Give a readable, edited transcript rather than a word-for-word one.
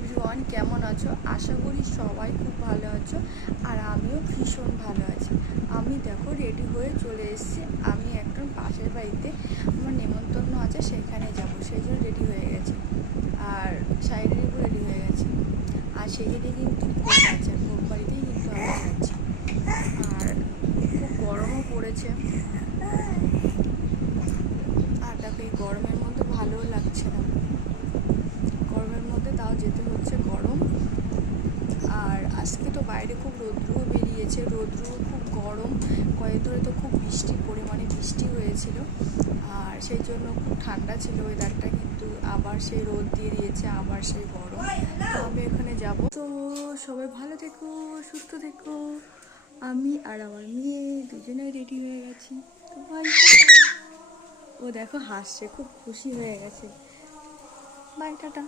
Everyone, কেমন আছো? আশা করি সবাই খুব ভালো আছো। আর আমিও ভীষণ ভালো আছি। আমি দেখো রেডি হয়ে চলে এসেছি। আমি একদম পাশের বাড়িতে আমার নেমন্তন্ন আছে, সেখানে যাব, সেই জন্য রেডি হয়ে গেছি। আর শাড়ির উপর রেডি হয়ে গেছি। আর সেখানে কিন্তু ভোগ আছে, ভোগ বাড়িতেই কিন্তু আমি যাচ্ছি। আর খুব গরমও পড়েছে। আর দেখো এই গরমের মধ্যে ভালোও লাগছে না, গরমের মধ্যে তাও যেতে হচ্ছে, গরম। আর আজকে তো বাইরে খুব রৌদ্রও বেরিয়েছে, রৌদ্রও খুব গরম। কয়েক ধরে তো খুব পরিমাণে বৃষ্টি হয়েছিল, আর সেই জন্য খুব ঠান্ডা ছিল ওয়েদারটা, কিন্তু আবার সেই রোদ দিয়ে দিয়েছে, আবার সেই গরম। তো আমি এখানে যাব। তো সবাই ভালো থেকো, সুস্থ থেকো। আমি আর আমার মেয়ে দুজনে রেডি হয়ে গেছি। তো ভাই ও দেখো হাসছে, খুব খুশি হয়ে গেছে। Bye, tata.